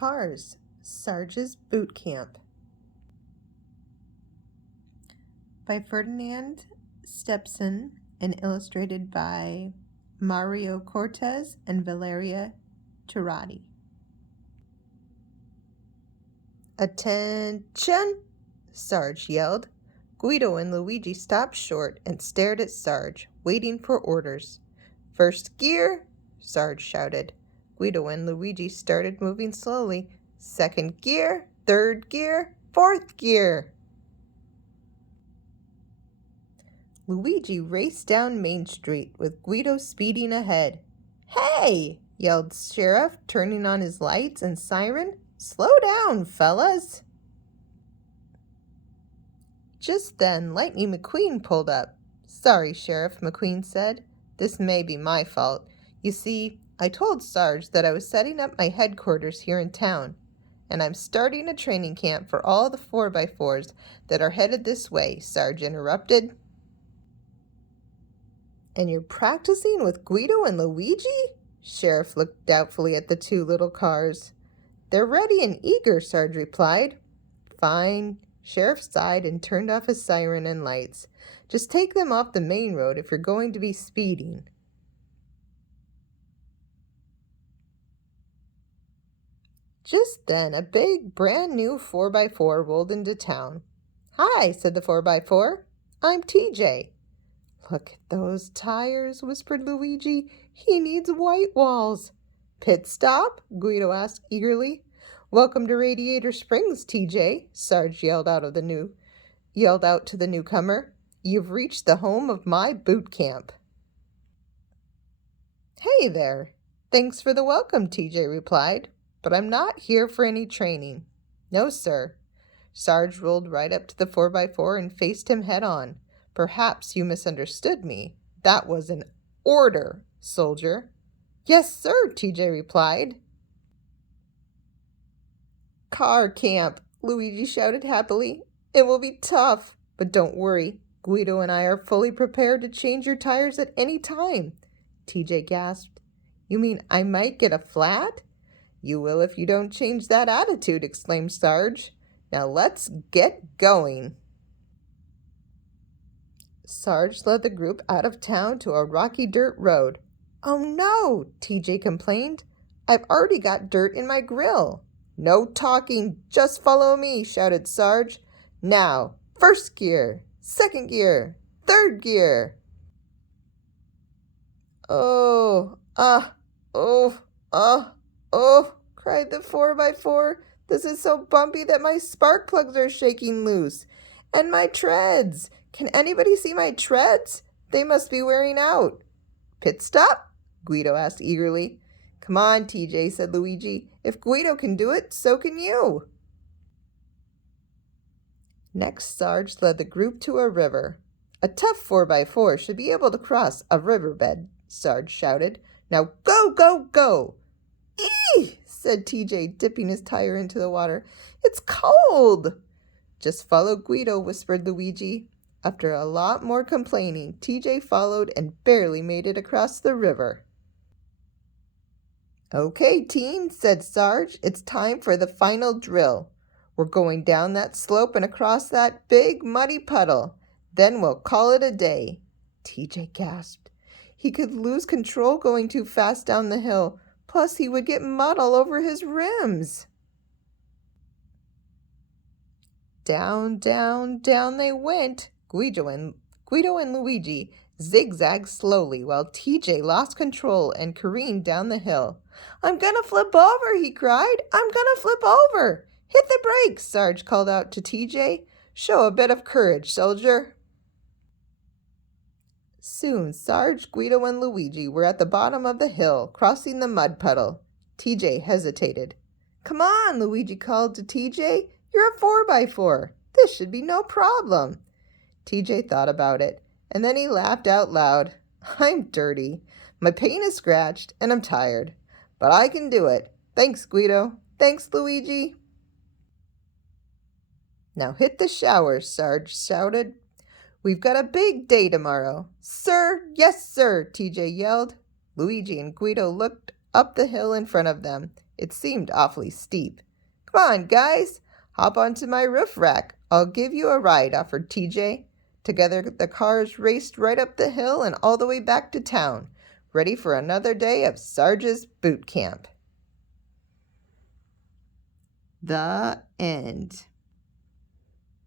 cars, Sarge's Boot Camp. By Ferdinand Stepson and illustrated by Mario Cortez and Valeria Turati. "Attention!" Sarge yelled. Guido and Luigi stopped short and stared at Sarge, waiting for orders. "First gear!" Sarge shouted. Guido and Luigi started moving slowly. "Second gear, third gear, fourth gear!" Luigi raced down Main Street with Guido speeding ahead. "Hey!" yelled Sheriff, turning on his lights and siren. "Slow down, fellas!" Just then, Lightning McQueen pulled up. "Sorry, Sheriff," McQueen said. "This may be my fault. You see, I told Sarge that I was setting up my headquarters here in town, and I'm starting a training camp for all the 4x4s that are headed this way," Sarge interrupted. "And you're practicing with Guido and Luigi?" Sheriff looked doubtfully at the two little cars. "They're ready and eager," Sarge replied. "Fine." Sheriff sighed and turned off his siren and lights. "Just take them off the main road if you're going to be speeding." Just then, a big, brand new 4x4 rolled into town. "Hi," said the 4x4. "I'm TJ." "Look at those tires," whispered Luigi. "He needs white walls." "Pit stop?" Guido asked eagerly. "Welcome to Radiator Springs, TJ," Sarge yelled out to the newcomer. "You've reached the home of my boot camp." "Hey there. Thanks for the welcome," TJ replied. "But I'm not here for any training." "No, sir." Sarge rolled right up to the 4x4 and faced him head on. "Perhaps you misunderstood me. That was an order, soldier." "Yes, sir," TJ replied. "Car camp," Luigi shouted happily. "It will be tough, but don't worry. Guido and I are fully prepared to change your tires at any time." TJ gasped. "You mean I might get a flat?" "You will if you don't change that attitude," exclaimed Sarge. "Now let's get going." Sarge led the group out of town to a rocky dirt road. "Oh no," TJ complained. "I've already got dirt in my grill." "No talking, just follow me," shouted Sarge. "Now, first gear, second gear, third gear." "Oh, cried the 4x4. "This is so bumpy that my spark plugs are shaking loose. And my treads. Can anybody see my treads? They must be wearing out." "Pit stop?" Guido asked eagerly. "Come on, TJ," said Luigi. "If Guido can do it, so can you." Next, Sarge led the group to a river. "A tough 4x4 should be able to cross a riverbed," Sarge shouted. "Now go, go, go!" "Eee!" said TJ, dipping his tire into the water. "It's cold." "Just follow Guido," whispered Luigi. After a lot more complaining, TJ followed and barely made it across the river. "Okay, team," said Sarge. "It's time for the final drill. We're going down that slope and across that big muddy puddle. Then we'll call it a day." TJ gasped. He could lose control going too fast down the hill. Plus, he would get mud all over his rims. Down, down, down they went. Guido and Luigi zigzagged slowly while TJ lost control and careened down the hill. "I'm gonna flip over," he cried. "I'm gonna flip over." "Hit the brakes," Sarge called out to TJ. "Show a bit of courage, soldier." Soon, Sarge, Guido, and Luigi were at the bottom of the hill, crossing the mud puddle. TJ hesitated. "Come on," Luigi called to TJ. "You're a 4x4. This should be no problem." TJ thought about it, and then he laughed out loud. "I'm dirty. My paint is scratched, and I'm tired. But I can do it. Thanks, Guido. Thanks, Luigi." "Now hit the showers," Sarge shouted. "We've got a big day tomorrow." "Sir, yes, sir," TJ yelled. Luigi and Guido looked up the hill in front of them. It seemed awfully steep. "Come on, guys, hop onto my roof rack. I'll give you a ride," offered TJ. Together the cars raced right up the hill and all the way back to town, ready for another day of Sarge's boot camp. The end.